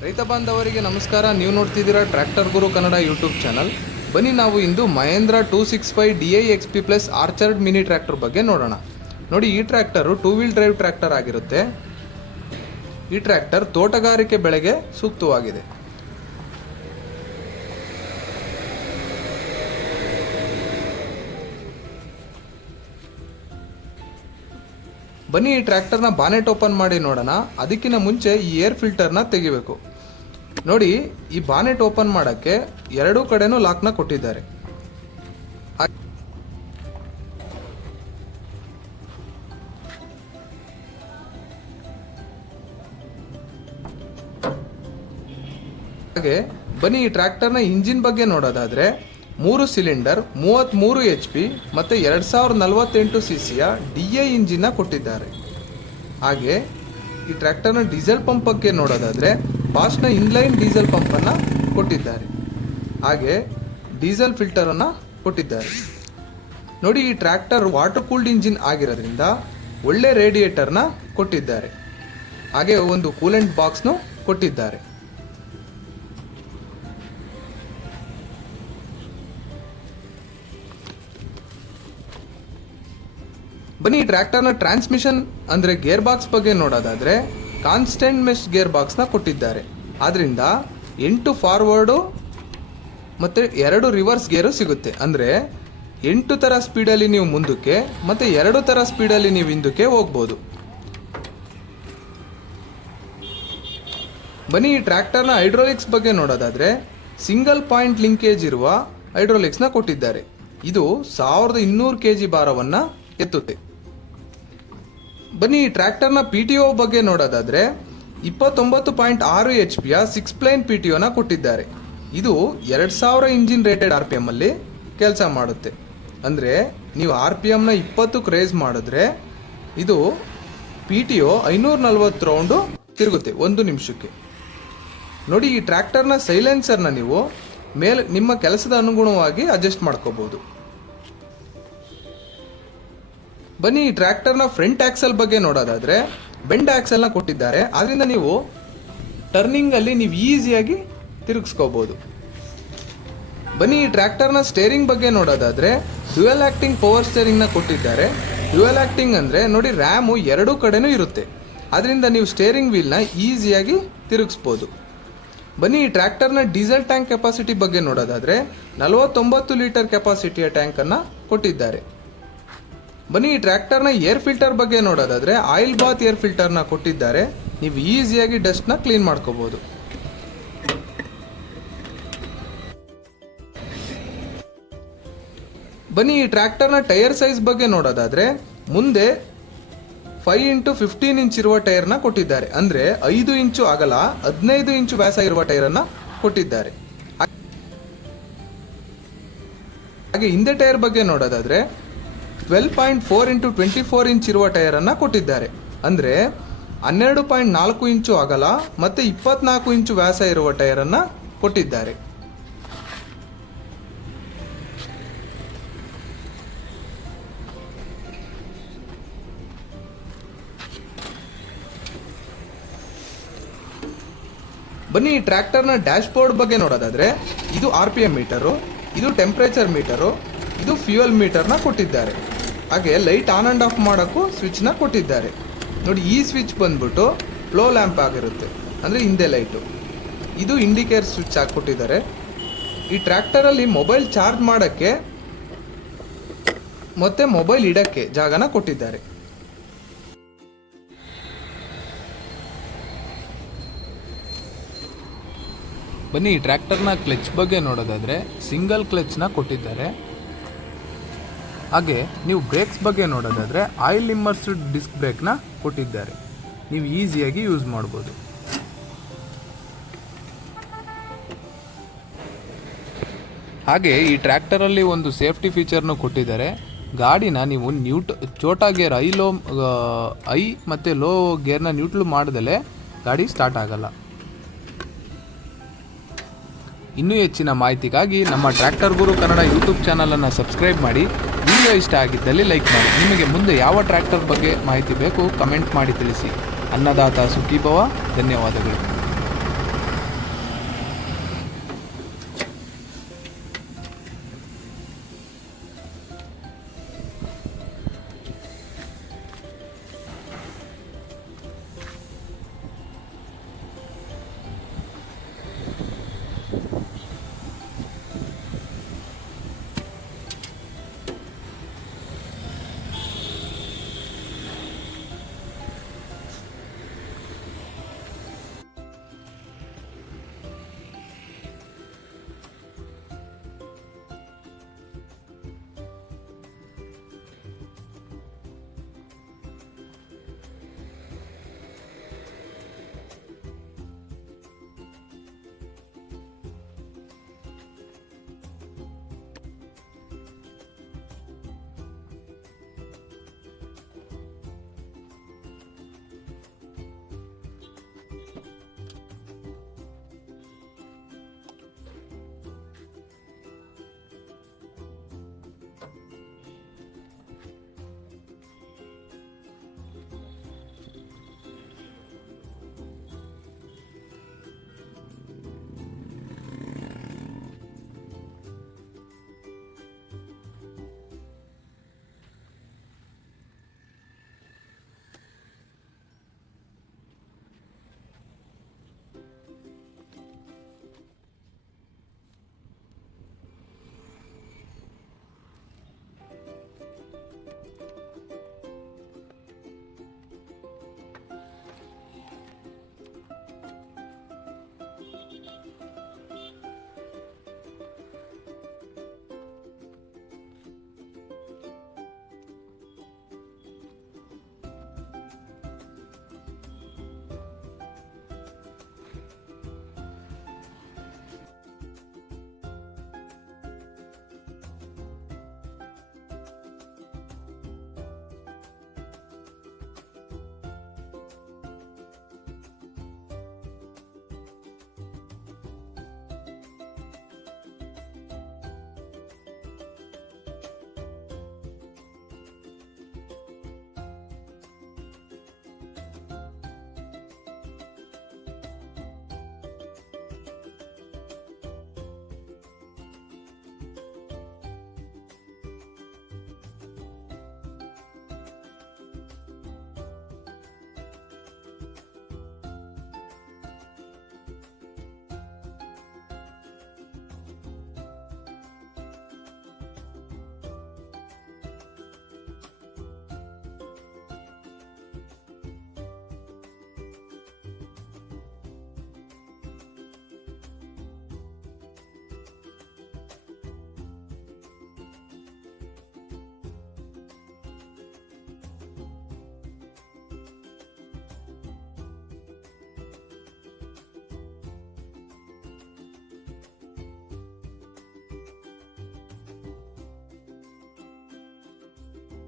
ರೈತ ಬಾಂಧವರಿಗೆ ನಮಸ್ಕಾರ. ನೀವು ನೋಡ್ತಿದ್ದೀರಾ tractor Guru Kannada YouTube channel. ಬನ್ನಿ ನಾವು ಇಂದು Mahindra 265 DI XP+ orchard mini tractor ಬಗ್ಗೆ ನೋಡೋಣ. ನೋಡಿ, ಈ ಟ್ರ್ಯಾಕ್ಟರು 2 ವೀಲ್ ಡ್ರೈವ್ ಟ್ರ್ಯಾಕ್ಟರ್ ಆಗಿರುತ್ತೆ. ಈ ಟ್ರ್ಯಾಕ್ಟರ್ ತೋಟಗಾರಿಕೆ ಬೆಳೆಗೆ ಸೂಕ್ತವಾಗಿದೆ. ಬನ್ನಿ ಈ ಟ್ರ್ಯಾಕ್ಟರ್ನ ಬಾನೆಟ್ ಓಪನ್ ಮಾಡಿ ನೋಡೋಣ. ಅದಕ್ಕಿಂತ ಮುಂಚೆ ಈ ಏರ್ ಫಿಲ್ಟರ್ನ ತೆಗಿಬೇಕು. ನೋಡಿ, ಈ ಬಾನೆಟ್ ಓಪನ್ ಮಾಡೋಕ್ಕೆ ಎರಡೂ ಕಡೆನೂ ಲಾಕ್ನ ಕೊಟ್ಟಿದ್ದಾರೆ. ಹಾಗೆ ಬನ್ನಿ ಈ ಟ್ರ್ಯಾಕ್ಟರ್ನ ಇಂಜಿನ್ ಬಗ್ಗೆ ನೋಡೋದಾದ್ರೆ 3 ಸಿಲಿಂಡರ್ 33 HP ಮತ್ತೆ 2048 cc DI ಇಂಜಿನ್ ಕೊಟ್ಟಿದ್ದಾರೆ. ಹಾಗೆ ಈ ಟ್ರ್ಯಾಕ್ಟರ್ನ ಡೀಸೆಲ್ ಪಂಪ್ ಬಗ್ಗೆ ನೋಡೋದಾದ್ರೆ ಬಾಸ್ನ ಇನ್ಲೈನ್ ಡೀಸೆಲ್ ಪಂಪನ್ನು ಕೊಟ್ಟಿದ್ದಾರೆ. ಹಾಗೆ ಡೀಸೆಲ್ ಫಿಲ್ಟರನ್ನು ಕೊಟ್ಟಿದ್ದಾರೆ. ನೋಡಿ, ಈ ಟ್ರ್ಯಾಕ್ಟರ್ ವಾಟರ್ ಕೂಲ್ಡ್ ಇಂಜಿನ್ ಆಗಿರೋದ್ರಿಂದ ಒಳ್ಳೆ ರೇಡಿಯೇಟರ್ನ ಕೊಟ್ಟಿದ್ದಾರೆ. ಹಾಗೆ ಒಂದು ಕೂಲೆಂಟ್ ಬಾಕ್ಸ್ನು ಕೊಟ್ಟಿದ್ದಾರೆ. ಬನ್ನಿ ಈ ಟ್ರ್ಯಾಕ್ಟರ್ನ ಟ್ರಾನ್ಸ್ಮಿಷನ್ ಅಂದರೆ ಗೇರ್ ಬಾಕ್ಸ್ ಬಗ್ಗೆ ನೋಡೋದಾದ್ರೆ ಕಾನ್ಸ್ಟೆಂಟ್ ಮೆಶ್ ಗೇರ್ ಬಾಕ್ಸ್ನ ಕೊಟ್ಟಿದ್ದಾರೆ. ಆದ್ರಿಂದ 8 ಫಾರ್ವರ್ಡು ಮತ್ತು 2 ರಿವರ್ಸ್ ಗೇರು ಸಿಗುತ್ತೆ. ಅಂದರೆ 8 ಥರ ಸ್ಪೀಡಲ್ಲಿ ನೀವು ಮುಂದಕ್ಕೆ ಮತ್ತು 2 ಥರ ಸ್ಪೀಡಲ್ಲಿ ನೀವು ಹಿಂದಕ್ಕೆ ಹೋಗ್ಬೋದು. ಬನ್ನಿ ಈ ಟ್ರ್ಯಾಕ್ಟರ್ನ ಹೈಡ್ರೋಲಿಕ್ಸ್ ಬಗ್ಗೆ ನೋಡೋದಾದ್ರೆ ಸಿಂಗಲ್ ಪಾಯಿಂಟ್ ಲಿಂಕೇಜ್ ಇರುವ ಹೈಡ್ರೋಲಿಕ್ಸ್ನ ಕೊಟ್ಟಿದ್ದಾರೆ. ಇದು 1200 kg ಭಾರವನ್ನು ಎತ್ತುತ್ತೆ. ಬನ್ನಿ ಈ ಟ್ರ್ಯಾಕ್ಟರ್ನ PTO ಬಗ್ಗೆ ನೋಡೋದಾದ್ರೆ 29.6 HP 6 ಪ್ಲೇನ್ PTOನ ಕೊಟ್ಟಿದ್ದಾರೆ. ಇದು 2000 ಇಂಜಿನ್ ರೇಟೆಡ್ RPM ಅಲ್ಲಿ ಕೆಲಸ ಮಾಡುತ್ತೆ. ಅಂದರೆ ನೀವು RPMನ 20ಕ್ಕೆ ರೇಸ್ ಮಾಡಿದ್ರೆ ಇದು PTO 540 ರೌಂಡು ತಿರುಗುತ್ತೆ 1 ನಿಮಿಷಕ್ಕೆ. ನೋಡಿ, ಈ ಟ್ರ್ಯಾಕ್ಟರ್ನ ಸೈಲೆನ್ಸರ್ನ ನೀವು ನಿಮ್ಮ ಕೆಲಸದ ಅನುಗುಣವಾಗಿ ಅಡ್ಜಸ್ಟ್ ಮಾಡ್ಕೋಬಹುದು. ಬನ್ನಿ ಈ ಟ್ರ್ಯಾಕ್ಟರ್ನ ಫ್ರಂಟ್ ಆಕ್ಸಲ್ ಬಗ್ಗೆ ನೋಡೋದಾದ್ರೆ ಬೆಂಡ್ ಆಕ್ಸಲ್ನ ಕೊಟ್ಟಿದ್ದಾರೆ. ಆದ್ರಿಂದ ನೀವು ಟರ್ನಿಂಗ್ ಅಲ್ಲಿ ನೀವು ಈಸಿಯಾಗಿ ತಿರುಗಿಸ್ಕೋಬಹುದು. ಬನ್ನಿ ಈ ಟ್ರ್ಯಾಕ್ಟರ್ನ ಸ್ಟೇರಿಂಗ್ ಬಗ್ಗೆ ನೋಡೋದಾದ್ರೆ ಡ್ಯುಯಲ್ ಆಕ್ಟಿಂಗ್ ಪವರ್ ಸ್ಟೇರಿಂಗ್ನ ಕೊಟ್ಟಿದ್ದಾರೆ. ಡ್ಯುಯಲ್ ಆಕ್ಟಿಂಗ್ ಅಂದ್ರೆ ನೋಡಿ, ರ್ಯಾಮು 2 ಕಡೆನೂ ಇರುತ್ತೆ. ಅದರಿಂದ ನೀವು ಸ್ಟೇರಿಂಗ್ ವೀಲ್ನ ಈಸಿಯಾಗಿ ತಿರುಗಿಸ್ಬೋದು. ಬನ್ನಿ ಈ ಟ್ರ್ಯಾಕ್ಟರ್ನ ಡೀಸೆಲ್ ಟ್ಯಾಂಕ್ ಕೆಪಾಸಿಟಿ ಬಗ್ಗೆ ನೋಡೋದಾದ್ರೆ 49 ಲೀಟರ್ ಕೆಪಾಸಿಟಿಯ ಟ್ಯಾಂಕನ್ನು ಕೊಟ್ಟಿದ್ದಾರೆ. ಬನ್ನಿ ಈ ಟ್ರ್ಯಾಕ್ಟರ್ನ ಏರ್ ಫಿಲ್ಟರ್ ಬಗ್ಗೆ ನೋಡೋದಾದ್ರೆ ಆಯಿಲ್ ಬಾತ್ ಏರ್ ಫಿಲ್ಟರ್ನ ಕೊಟ್ಟಿದ್ದಾರೆ. ನೀವು ಈಸಿಯಾಗಿ ಡಸ್ಟ್ನ ಕ್ಲೀನ್ ಮಾಡ್ಕೋಬಹುದು. ಬನ್ನಿ ಈ ಟ್ರ್ಯಾಕ್ಟರ್ನ ಟೈರ್ ಸೈಜ್ ಬಗ್ಗೆ ನೋಡೋದಾದ್ರೆ ಮುಂದೆ 5x15 ಇಂಚ್ ಇರುವ ಟೈರ್ನ ಕೊಟ್ಟಿದ್ದಾರೆ. ಅಂದ್ರೆ 5 ಇಂಚು ಅಗಲ 15 ಇಂಚು ವ್ಯಾಸ ಇರುವ ಟೈರನ್ನು ಕೊಟ್ಟಿದ್ದಾರೆ. ಹಾಗೆ ಹಿಂದೆ ಟೈರ್ ಬಗ್ಗೆ ನೋಡೋದಾದ್ರೆ 12.4x24 ಇಂಚ್ ಇರುವ ಟೈರನ್ನು ಕೊಟ್ಟಿದ್ದಾರೆ. ಅಂದರೆ 12.4 ಇಂಚು ಅಗಲ ಮತ್ತು 24 ಇಂಚು ವ್ಯಾಸ ಇರುವ ಟೈರನ್ನು ಕೊಟ್ಟಿದ್ದಾರೆ. ಬನ್ನಿ ಈ ಟ್ರ್ಯಾಕ್ಟರ್ನ ಡ್ಯಾಶ್ ಬೋರ್ಡ್ ಬಗ್ಗೆ ನೋಡೋದಾದ್ರೆ ಇದು RPM ಮೀಟರು, ಇದು ಟೆಂಪರೇಚರ್ ಮೀಟರು, ಇದು ಫ್ಯೂಯಲ್ ಮೀಟರ್ನ ಕೊಟ್ಟಿದ್ದಾರೆ. ಹಾಗೆ ಲೈಟ್ ಆನ್ ಆ್ಯಂಡ್ ಆಫ್ ಮಾಡೋಕ್ಕೂ ಸ್ವಿಚ್ನ ಕೊಟ್ಟಿದ್ದಾರೆ. ನೋಡಿ, ಈ ಸ್ವಿಚ್ ಬಂದ್ಬಿಟ್ಟು ಫ್ಲೋ ಲ್ಯಾಂಪ್ ಆಗಿರುತ್ತೆ, ಅಂದರೆ ಹಿಂದೆ ಲೈಟು. ಇದು ಇಂಡಿಕೇಟರ್ ಸ್ವಿಚ್ ಹಾಕಿಕೊಟ್ಟಿದ್ದಾರೆ. ಈ ಟ್ರ್ಯಾಕ್ಟರಲ್ಲಿ ಮೊಬೈಲ್ ಚಾರ್ಜ್ ಮಾಡೋಕ್ಕೆ ಮತ್ತು ಮೊಬೈಲ್ ಇಡೋಕ್ಕೆ ಜಾಗನ ಕೊಟ್ಟಿದ್ದಾರೆ. ಬನ್ನಿ ಈ ಟ್ರ್ಯಾಕ್ಟರ್ನ ಕ್ಲಚ್ ಬಗ್ಗೆ ನೋಡೋದಾದರೆ ಸಿಂಗಲ್ ಕ್ಲಚ್ನ ಕೊಟ್ಟಿದ್ದಾರೆ. ಹಾಗೆ ನೀವು ಬ್ರೇಕ್ಸ್ ಬಗ್ಗೆ ನೋಡೋದಾದರೆ ಆಯಿಲ್ ಇಮ್ಮರ್ಸ್ಡ್ ಡಿಸ್ಕ್ ಬ್ರೇಕ್ನ ಕೊಟ್ಟಿದ್ದಾರೆ. ನೀವು ಈಸಿಯಾಗಿ ಯೂಸ್ ಮಾಡ್ಬೋದು. ಹಾಗೆ ಈ ಟ್ರ್ಯಾಕ್ಟರಲ್ಲಿ ಒಂದು ಸೇಫ್ಟಿ ಫೀಚರ್ನು ಕೊಟ್ಟಿದ್ದಾರೆ. ಗಾಡಿನ ನೀವು ಚೋಟಾ ಗೇರ್ ಐ ಮತ್ತು ಲೋ ಗೇರ್ನ ನ್ಯೂಟ್ರಲ್ ಮಾಡಿದಲೇ ಗಾಡಿ ಸ್ಟಾರ್ಟ್ ಆಗಲ್ಲ. ಇನ್ನೂ ಹೆಚ್ಚಿನ ಮಾಹಿತಿಗಾಗಿ ನಮ್ಮ ಟ್ರ್ಯಾಕ್ಟರ್ ಗುರು ಕನ್ನಡ ಯೂಟ್ಯೂಬ್ ಚಾನಲನ್ನು ಸಬ್ಸ್ಕ್ರೈಬ್ ಮಾಡಿ. ವಿಡಿಯೋ ಇಷ್ಟ ಆಗಿದ್ದಲ್ಲಿ ಲೈಕ್ ಮಾಡಿ. ನಿಮಗೆ ಮುಂದೆ ಯಾವ ಟ್ರ್ಯಾಕ್ಟರ್ ಬಗ್ಗೆ ಮಾಹಿತಿ ಬೇಕು ಕಮೆಂಟ್ ಮಾಡಿ ತಿಳಿಸಿ. ಅನ್ನದಾತ ಸುಖೀಭವ. ಧನ್ಯವಾದಗಳು.